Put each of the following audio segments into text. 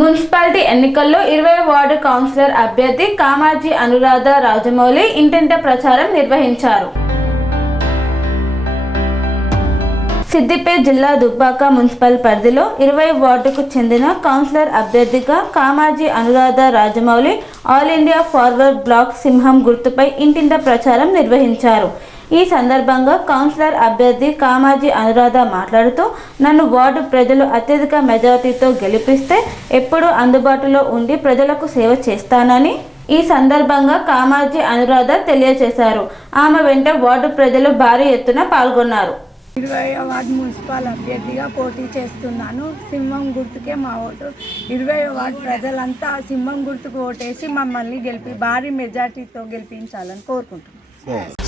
Municipality ఎన్నికల్లో 20వ ward councillor అభ్యర్థి కామాజీ అనురాధ రాజమౌళి ఇంటింట ప్రచారం నిర్వహించారు. సిద్దిపేట జిల్లా దుబ్బాక మున్సిపల్ పరిధిలో 20వ వార్డుకు చెందిన కౌన్సిలర్ అభ్యర్థిగా కామాజీ Anuradha Rajamouli All India Forward Bloc సింహం గుర్తుపై ఇంటింట ప్రచారం నిర్వహించారు. ఈ సందర్భంగా కౌన్సిలర్ అభ్యర్థి కామాజీ అనురాధ మాట్లాడుతూ, నన్ను వార్డు ప్రజలు అత్యధిక మెజారిటీతో గెలిపిస్తే ఎప్పుడూ అందుబాటులో ఉండి ప్రజలకు సేవ చేస్తానని ఈ సందర్భంగా కామాజీ అనురాధ తెలియజేశారు. ఆమె వెంట వార్డు ప్రజలు భారీ ఎత్తున పాల్గొన్నారు. 20వ వార్డు మున్సిపల్ అభ్యర్థిగా పోటీ చేస్తున్నాను. సింహం గుర్తుకే మా ఓటు. 20వ వార్డు ప్రజలంతా సింహం గుర్తుకు ఓటేసి మమ్మల్ని భారీ మెజార్టీతో గెలిపించాలని కోరుకుంటున్నాను.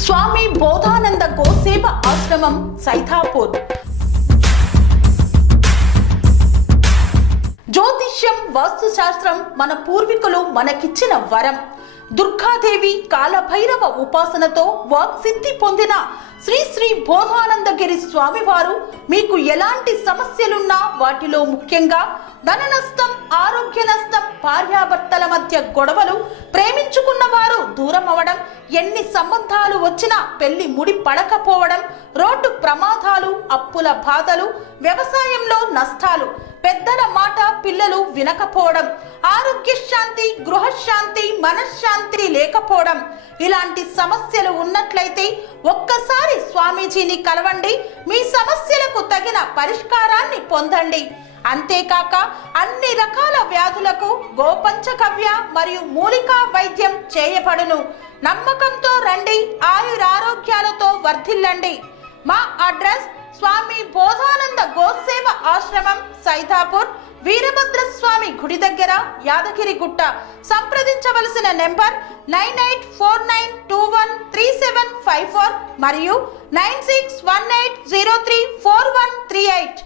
స్వామి బోధానంద గోసేవ ఆశ్రమం సైథాపూర్. జ్యోతిష్యం, వాస్తుశాస్త్రం మన పూర్వీకులు మనకిచ్చిన వరం. దుర్గాదేవి, కాలభైరవ ఉపాసనతో వాక్సిద్ధి పొందిన శ్రీ శ్రీ బోధానందగిరి స్వామివారు మీకు ఎలాంటి సమస్యలున్నా, వాటిలో ముఖ్యంగా ధన నష్టం, ఆరోగ్య నష్టం, భార్యాభర్తల మధ్య గొడవలు, ప్రేమించుకున్న వారు దూరం అవడం, ఎన్ని సంబంధాలు వచ్చినా పెళ్లి ముడి పడకపోవడం, రోడ్డు ప్రమాదాలు, అప్పుల బాధలు, వ్యవసాయంలో నష్టాలు, పెద్దల మాట పిల్లలు వినకపోవడం, ఆరోగ్య శాంతి, గృహశాంతి, మనశ్శాంతి లేకపోవడం, ఇలాంటి సమస్యలు ఉన్నట్లయితే ఒక్కసారి స్వామీజీని కలవండి. మీ సమస్యలకు తగిన పరిష్కారాన్ని పొందండి. అంతేకాక అన్ని రకాల వ్యాధులకు గోపంచకవ్య మరియు మూలికా వైద్యం చేయబడును. నమ్మకంతో రండి, ఆయురారోగ్యాలతో వర్ధిల్లండి. మా అడ్రస్ స్వామి బోధానంద గోసేవ ఆశ్రమం సైథాపూర్, వీరభద్రస్వామి గుడి దగ్గర, యాదగిరిగుట్ట. సంప్రదించవలసిన నెంబర్ 9849213754 మరియు 9618034138.